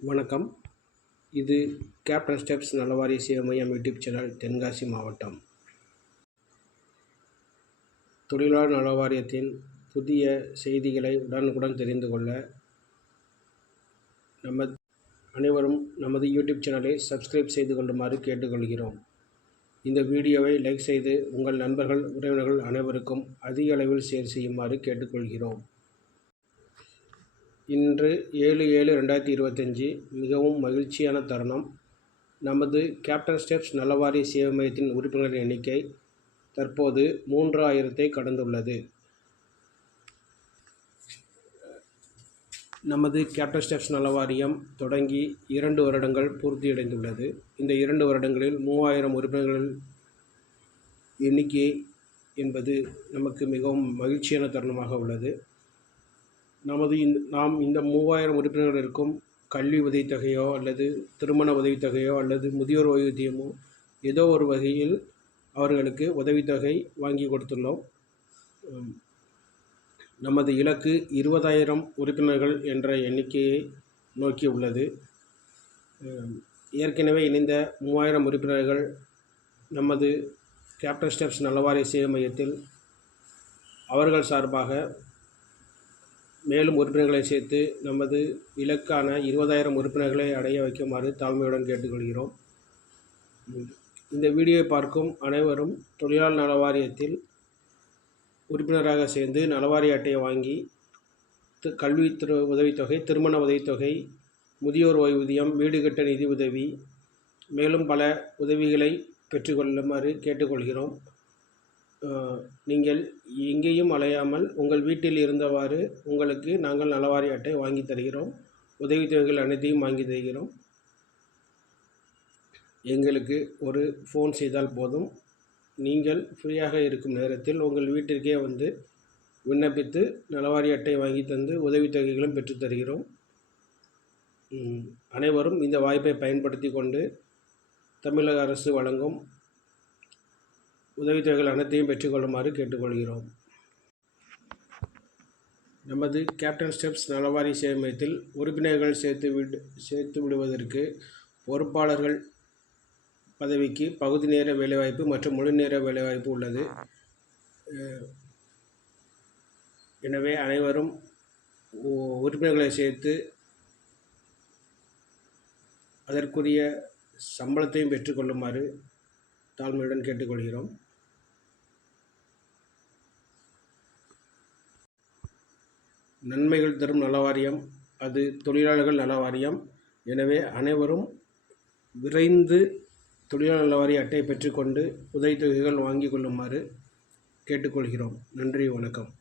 வணக்கம். இது captain steps நலவாரி சேவை மையம் யூடியூப் சேனல் தென்காசி மாவட்டம். தொழிலாளர் நலவாரியத்தின் புதிய செய்திகளை உடனுக்குடன் தெரிந்து கொள்ள நம்ம அனைவரும் நமது யூடியூப் சேனலை சப்ஸ்கிரைப் செய்து கொள்ளுமாறு கேட்டுக்கொள்கிறோம். இந்த வீடியோவை லைக் செய்து உங்கள் நண்பர்கள் உறவினர்கள் அனைவருக்கும் அதிக அளவில் ஷேர் செய்யுமாறு கேட்டுக்கொள்கிறோம். இன்று ஏழு ஏழு ரெண்டாயிரத்தி இருபத்தஞ்சி மிகவும் மகிழ்ச்சியான தருணம். நமது கேப்டன் ஸ்டெப்ஸ் நலவாரிய சேவை மையத்தின் உறுப்பினர்களின் எண்ணிக்கை தற்போது மூன்று ஆயிரத்தை கடந்துள்ளது. நமது கேப்டன் ஸ்டெப்ஸ் நலவாரியம் தொடங்கி இரண்டு வருடங்கள் பூர்த்தியடைந்துள்ளது. இந்த இரண்டு வருடங்களில் மூவாயிரம் உறுப்பினர்கள் எண்ணிக்கை என்பது நமக்கு மிகவும் மகிழ்ச்சியான தருணமாக உள்ளது. நமது இந்த நாம் இந்த மூவாயிரம் உறுப்பினர்களுக்கும் கல்வி உதவித்தொகையோ அல்லது திருமண உதவித்தொகையோ அல்லது முதியோர் ஓய்வூதியமோ ஏதோ ஒரு வகையில் அவர்களுக்கு உதவித்தொகை வாங்கி கொடுத்துள்ளோம். நமது இலக்கு இருபதாயிரம் உறுப்பினர்கள் என்ற எண்ணிக்கையை நோக்கி உள்ளது. ஏற்கனவே இணைந்த மூவாயிரம் உறுப்பினர்கள் நமது கேப்டன் ஸ்டெப்ஸ் நலவாரிய சேவை மையத்தில் அவர்கள் சார்பாக மேலும் உறுப்பினர்களை சேர்த்து நமது இலக்கான இருபதாயிரம் உறுப்பினர்களை அடைய வைக்குமாறு தாழ்மையுடன் கேட்டுக்கொள்கிறோம். இந்த வீடியோவை பார்க்கும் அனைவரும் தொழிலாளர் நல வாரியத்தில் உறுப்பினராக சேர்ந்து நலவாரிய அட்டையை வாங்கி கல்வி திரு உதவித்தொகை திருமண உதவித்தொகை முதியோர் ஓய்வூதியம் வீடு கட்ட நிதி உதவி மேலும் பல உதவிகளை பெற்றுக்கொள்ளுமாறு கேட்டுக்கொள்கிறோம். நீங்கள் எங்கேயும் அலையாமல் உங்கள் வீட்டில் இருந்தவாறு உங்களுக்கு நாங்கள் நலவாரி அட்டை வாங்கி தருகிறோம். உதவித்தொகைகள் அனைத்தையும் வாங்கி தருகிறோம். எங்களுக்கு ஒரு ஃபோன் செய்தால் போதும். நீங்கள் ஃப்ரீயாக இருக்கும் நேரத்தில் உங்கள் வீட்டிற்கே வந்து விண்ணப்பித்து நலவாரி அட்டை வாங்கி தந்து உதவித்தொகைகளும் பெற்றுத்தருகிறோம் அனைவரும் இந்த வாய்ப்பை பயன்படுத்தி கொண்டு தமிழக அரசு வழங்கும் உதவித்தொகைகள் அனைத்தையும் பெற்றுக்கொள்ளுமாறு கேட்டுக்கொள்கிறோம். நமது கேப்டன் ஸ்டெப்ஸ் நலவாரி சேமியத்தில் உறுப்பினர்கள் சேர்த்து விடு சேர்த்து விடுவதற்கு பொறுப்பாளர்கள் பதவிக்கு பகுதி நேர வேலைவாய்ப்பு மற்றும் முழு நேர வேலைவாய்ப்பு உள்ளது. எனவே அனைவரும் உறுப்பினர்களை சேர்த்து அதற்குரிய சம்பளத்தையும் பெற்றுக்கொள்ளுமாறு தாழ்மையுடன் கேட்டுக்கொள்கிறோம். நன்மைகள் தரும் நலவாரியம். அது தொழிலாளர்கள் நலவாரியம். எனவே அனைவரும் விரைந்து தொழிலாளர் நலவாரிய அட்டை பெற்றுக்கொண்டு உதவித்தொகைகள் வாங்கி கொள்ளுமாறு கேட்டுக்கொள்கிறோம். நன்றி வணக்கம்.